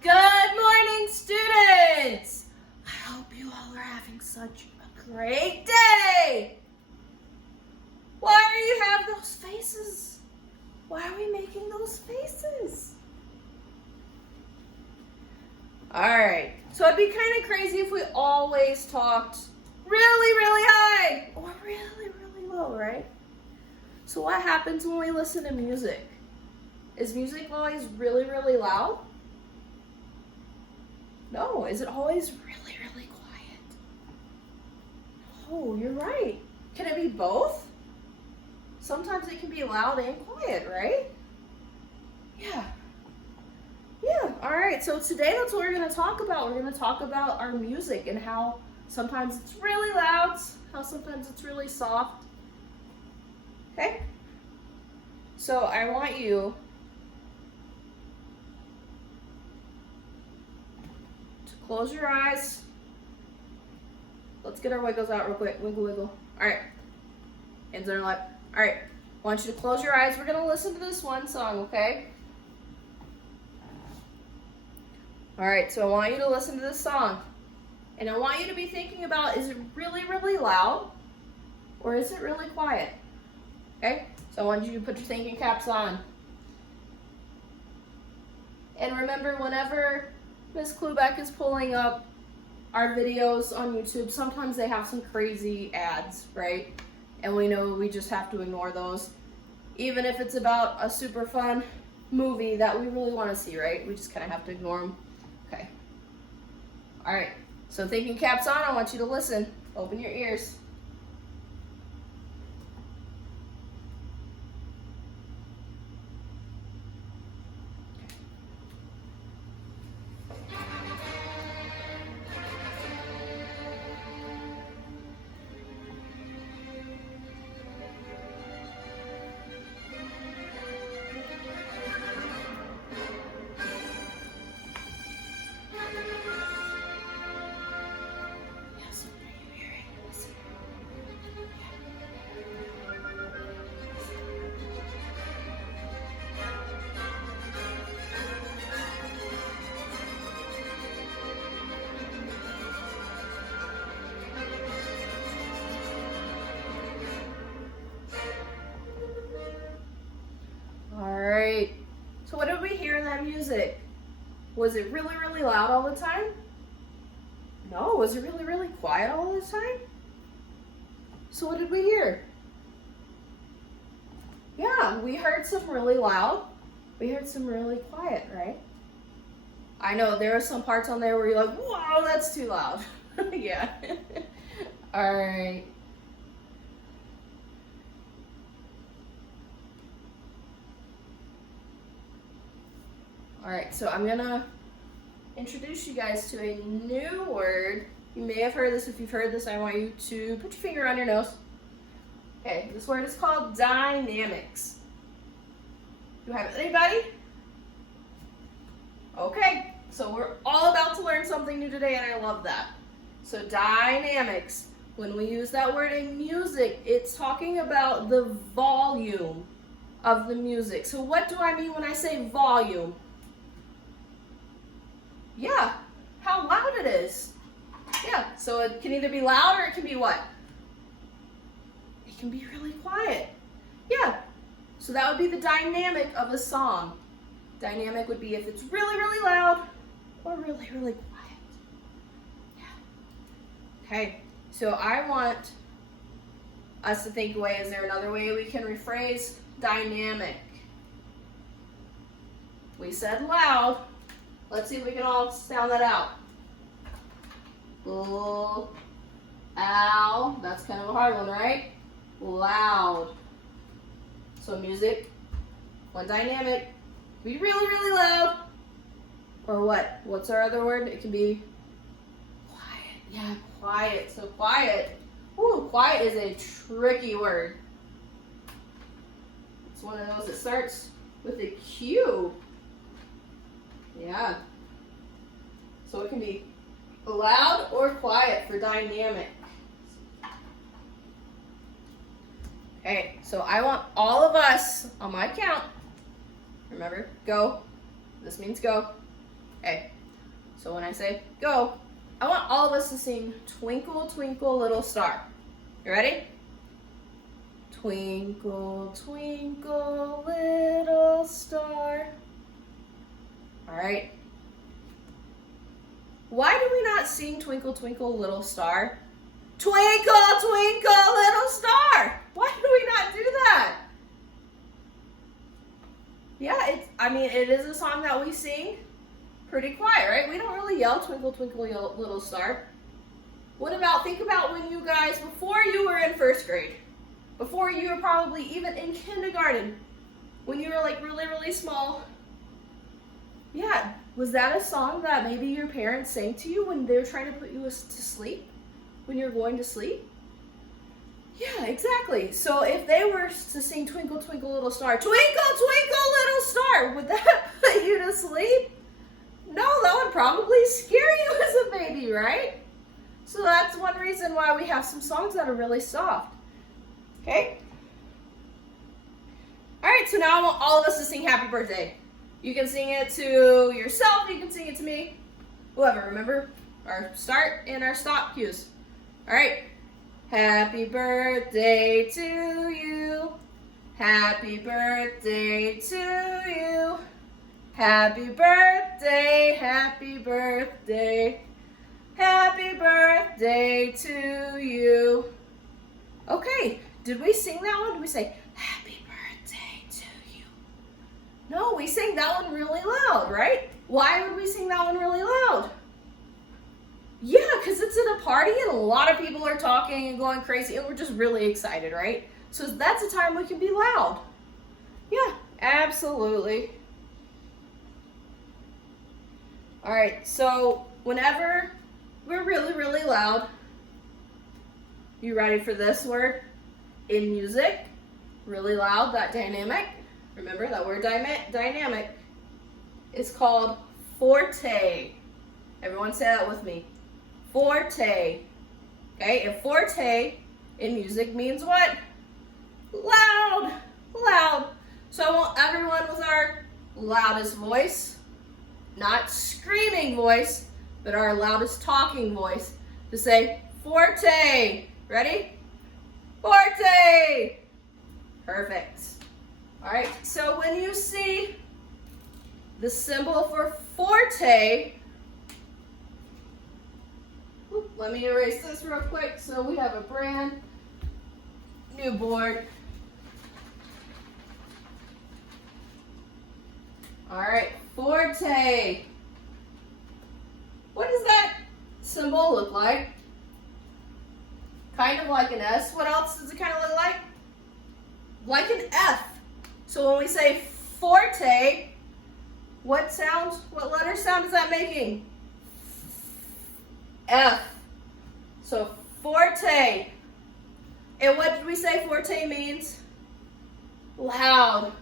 Good morning, students! I hope you all are having such a great day! Why do you have those faces? Why are we making those faces? Alright, so it'd be kind of crazy if we always talked really high or really low, right? So what happens when we listen to music? Is music always really loud? No, is it always really quiet? No, you're right. Can it be both? Sometimes it can be loud and quiet, right? Yeah. All right, so today that's what we're going to talk about. We're going to talk about our music and how sometimes it's really loud, how sometimes it's really soft. Okay? So I want you to close your eyes. Let's get our wiggles out real quick. Wiggle. All right. Hands on your lap. All right. I want you to close your eyes. We're going to listen to this one song, okay? All right, so I want you to listen to this song. And I want you to be thinking about, is it really loud? Or is it really quiet? Okay? So I want you to put your thinking caps on. And remember, whenever Miss Klubeck is pulling up our videos on YouTube, sometimes they have some crazy ads, right? And we know we just have to ignore those. Even if it's about a super fun movie that we really want to see, right? We just kind of have to ignore them. Okay. All right. So thinking caps on, I want you to listen. Open your ears. Alright, so what did we hear in that music? Was it really loud all the time? No, was it really quiet all the time? So what did we hear? Yeah, we heard some really loud. We heard some really quiet, right? I know there are some parts on there where you're like, whoa, that's too loud. Yeah. Alright. Alright, so I'm gonna introduce you guys to a new word. You may have heard this. If you've heard this, I want you to put your finger on your nose. Okay, this word is called dynamics. Do I have anybody? Okay, so we're all about to learn something new today, and I love that. So dynamics, when we use that word in music, it's talking about the volume of the music. So what do I mean when I say volume? Yeah, how loud it is. Yeah, so it can either be loud or it can be what? It can be really quiet. Yeah, so that would be the dynamic of a song. Dynamic would be if it's really loud or really quiet. Yeah. Okay, so I want us to think away. Is there another way we can rephrase dynamic? We said loud. Let's see if we can all sound that out. L, ow. That's kind of a hard one, right? Loud. So music, one dynamic, be really loud. Or what? What's our other word? It can be quiet. Yeah, quiet. So quiet. Ooh, quiet is a tricky word. It's one of those that starts with a Q. Yeah. So it can be loud or quiet for dynamic. Okay, so I want all of us on my count. Remember, go. This means go. Okay, So when I say go, I want all of us to sing Twinkle, Twinkle, Little Star. You ready? Twinkle, twinkle, little star. All right. Why do we not sing Twinkle, Twinkle, Little Star? Twinkle, twinkle, little star. Why do we not do that? Yeah, it is a song that we sing pretty quiet, right? We don't really yell Twinkle, Twinkle, Little Star. Think about when you guys, before you were in first grade, before you were probably even in kindergarten, when you were like really, really small. Yeah, was that a song that maybe your parents sang to you when they were trying to put you to sleep? When you're going to sleep? Yeah, exactly. So if they were to sing Twinkle, Twinkle, Little Star, Twinkle, Twinkle, Little Star, would that put you to sleep? No, that would probably scare you as a baby, right? So that's one reason why we have some songs that are really soft. Okay? All right, so now I want all of us to sing Happy Birthday. You can sing it to yourself, you can sing it to me, whoever. Remember our start and our stop cues. All right. Happy birthday to you. Happy birthday to you. Happy birthday, happy birthday. Happy birthday to you. Okay, did we sing that one? Did we say, happy birthday to you? No, we sang that one really loud, right? Why would we sing that one really loud? Yeah, because it's at a party and a lot of people are talking and going crazy and we're just really excited, right? So that's a time we can be loud. Yeah, absolutely. All right, so whenever we're really, really loud, you ready for this word? In music, really loud, that dynamic. Remember that word dynamic is called forte. Everyone say that with me. Forte. Okay, and forte in music means what? Loud. Loud. So I want everyone with our loudest voice, not screaming voice, but our loudest talking voice, to say forte. Ready? Forte. Perfect. All right, so when you see the symbol for forte, let me erase this real quick so we have a brand new board. All right, forte. What does that symbol look like? Kind of like an S. What else does it kind of look like? Like an F. So when we say forte, what letter sound is that making? F. So forte. And what did we say forte means? Loud.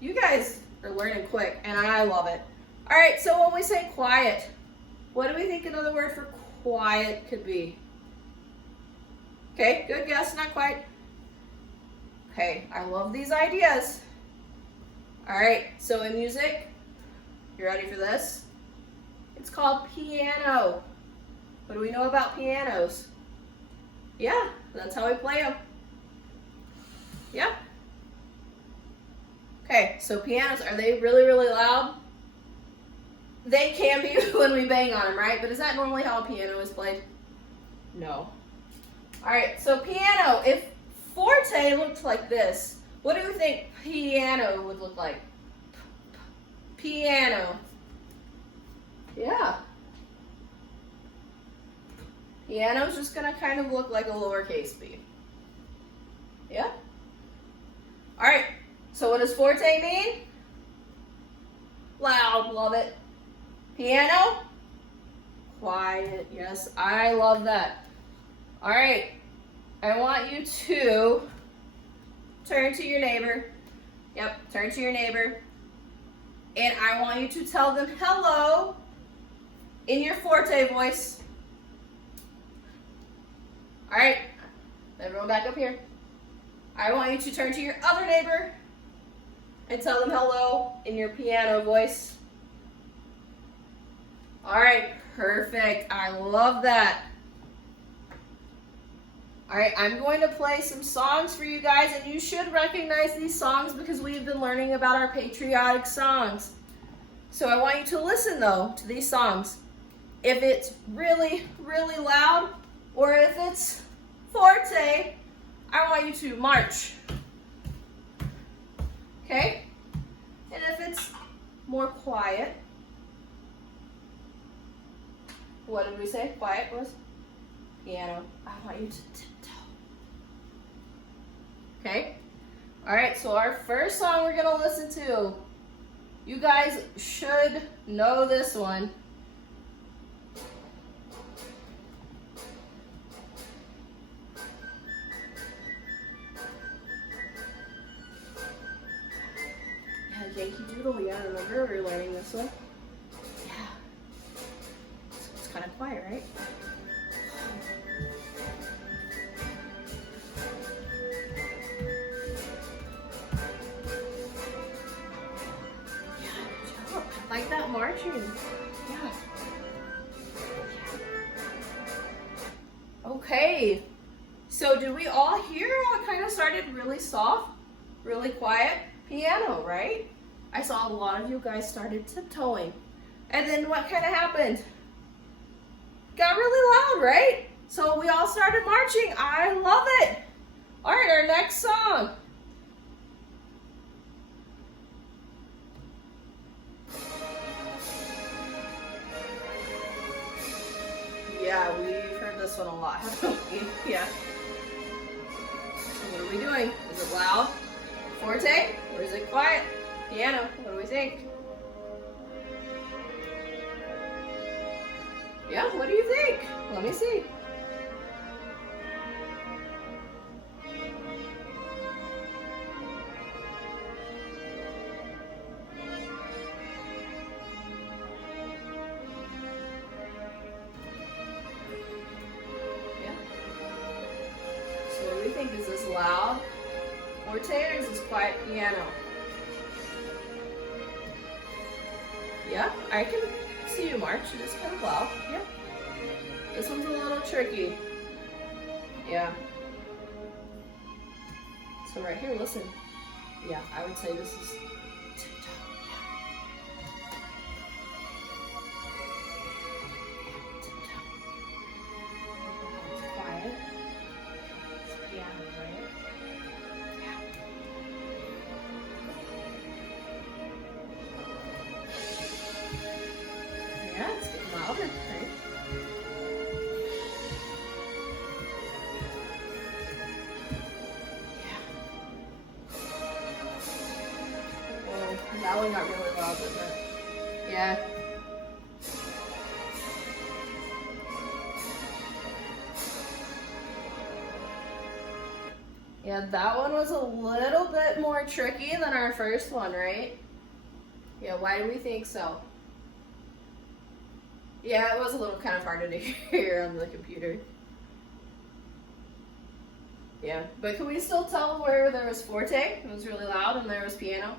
You guys are learning quick, and I love it. All right, so when we say quiet, what do we think another word for quiet could be? Okay, good guess, not quite. Okay, I love these ideas. All right, so in music, you ready for this? It's called piano. What do we know about pianos? Yeah, that's how we play them. Yeah. Okay, so pianos, are they really, really loud? They can be when we bang on them, right? But is that normally how a piano is played? No. All right, so piano, if forte looked like this, what do we think piano would look like? Piano. Yeah. Piano's just gonna kind of look like a lowercase b. Yeah? All right, so what does forte mean? Loud, love it. Piano? Quiet, yes, I love that. All right, I want you to turn to your neighbor. Yep, turn to your neighbor. And I want you to tell them hello in your forte voice. All right, everyone back up here. I want you to turn to your other neighbor and tell them hello in your piano voice. All right, perfect. I love that. All right, I'm going to play some songs for you guys, and you should recognize these songs because we've been learning about our patriotic songs. So I want you to listen, though, to these songs. If it's really, really loud, or if it's forte, I want you to march. Okay? And if it's more quiet, what did we say? Quiet was? Piano. I want you to tiptoe. Okay? Alright, so our first song we're going to listen to, you guys should know this one. Yeah, Yankee Doodle, yeah, remember we were learning this one? Yeah. So it's kind of quiet, right? Like that marching. Yeah. Okay. So did we all hear how it kind of started really soft, really quiet? Piano, right? I saw a lot of you guys started tiptoeing. And then what kind of happened? Got really loud, right? So we all started marching. I love it. All right, our next song. Yeah, we've heard this one a lot, haven't we? Yeah. What are we doing? Is it loud? Forte? Or is it quiet? Piano. What do we think? Yeah, what do you think? Let me see. Think is this loud forte or is this quiet piano? Yeah, I can see you march. It is kind of loud. Yeah. This one's a little tricky. Yeah. So right here, listen. Yeah, I would say this is tiptoe. Yeah. Tiptoe. It's quiet. Piano, right? Yeah. Yeah, it's getting louder, right? Yeah. Whoa, that one got really loud, didn't it? Yeah. Yeah, that one was a little bit more tricky than our first one, right? Yeah, why do we think so? Yeah, it was a little kind of hard to hear on the computer. Yeah, but can we still tell where there was forte? It was really loud and there was piano?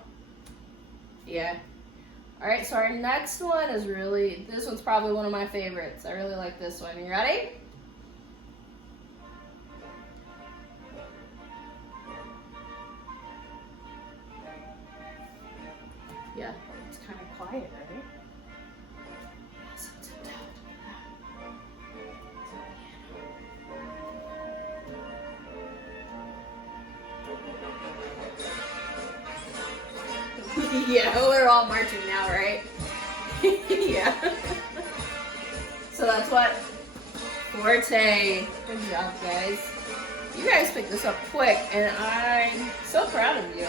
Yeah. Alright, so our next one is this one's probably one of my favorites. I really like this one. You ready? Yeah, it's kind of quiet, right? Yes, it's yeah, we're all marching now, right? Yeah. So that's what? Forte. Good job, guys. You guys picked this up quick, and I'm so proud of you.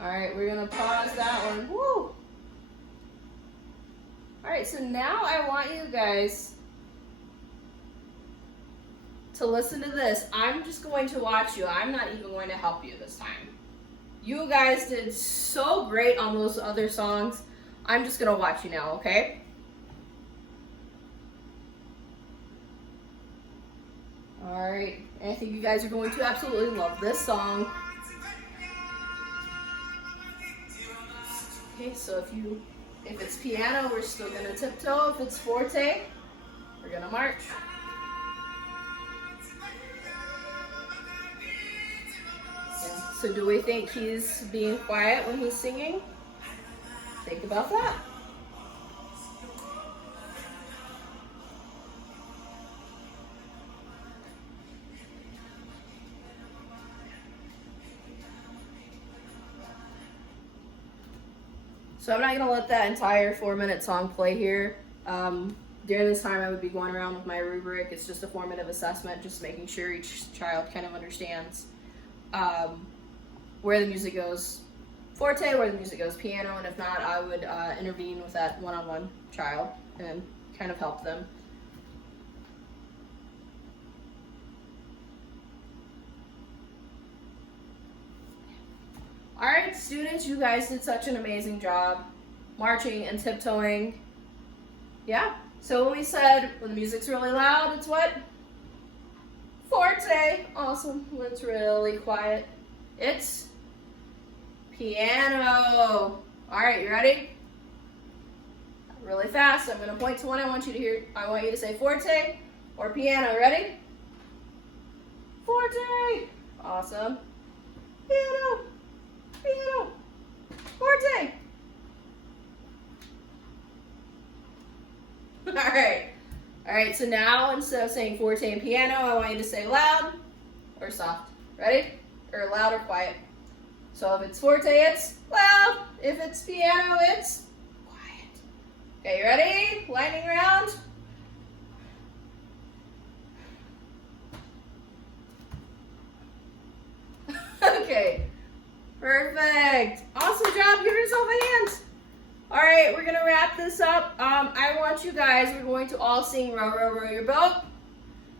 Alright, we're going to pause that one. Woo! Alright, so now I want you guys to listen to this. I'm just going to watch you. I'm not even going to help you this time. You guys did so great on those other songs. I'm just going to watch you now, okay? Alright, and I think you guys are going to absolutely love this song. Okay, so if it's piano, we're still gonna tiptoe. If it's forte, we're gonna march. Yeah. So do we think he's being quiet when he's singing? Think about that. So I'm not gonna let that entire 4-minute song play here. During this time I would be going around with my rubric. It's just a formative assessment, just making sure each child kind of understands where the music goes forte, where the music goes piano, and if not, I would intervene with that one-on-one child and kind of help them. All right, students, you guys did such an amazing job marching and tiptoeing. Yeah, so when we said when the music's really loud, it's what? Forte. Awesome. When it's really quiet, it's piano. All right, you ready? Really fast. I'm going to point to one. I want you to say forte or piano. Ready? Forte. Awesome. Piano. Piano. Forte. All right. All right, so now instead of saying forte and piano, I want you to say loud or soft. Ready? Or loud or quiet. So if it's forte, it's loud. If it's piano, it's quiet. Okay, you ready? Lightning round. Okay, perfect. Awesome job. Give yourself a hand. All right, we're gonna wrap this up. I want you guys, we're going to all sing Row, Row, Row Your Boat.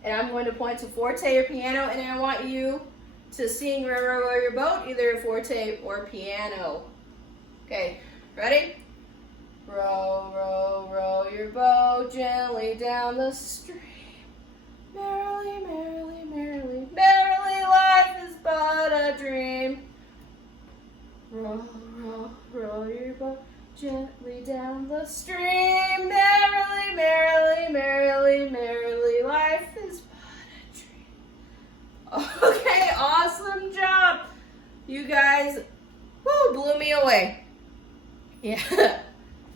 And I'm going to point to forte or piano, and I want you to sing Row, Row, Row Your Boat, either forte or piano. Okay, ready? Row, row, row your boat gently down the stream. Merrily, merrily, merrily, merrily, life is but a dream. Row, row, row your boat gently down the stream. Merrily, merrily, merrily, merrily, life is but a dream. Okay, awesome job. You guys, blew me away. Yeah.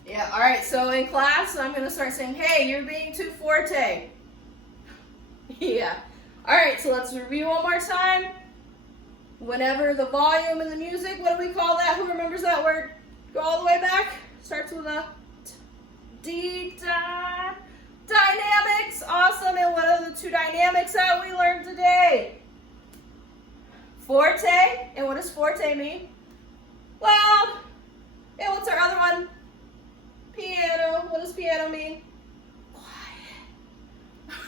Yeah, all right, so in class, I'm gonna start saying, hey, you're being too forte. Yeah. All right, so let's review one more time. Whenever the volume in the music, what do we call that? Who remembers that word? Go all the way back. Starts with a D. Dynamics. Awesome. And what are the two dynamics that we learned today? Forte. And what does forte mean? Loud. And what's our other one? Piano. What does piano mean? Quiet.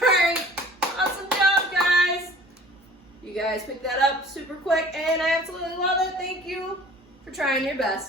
All right. Awesome job, guys. You guys picked that up super quick, and I absolutely love it. Thank you for trying your best.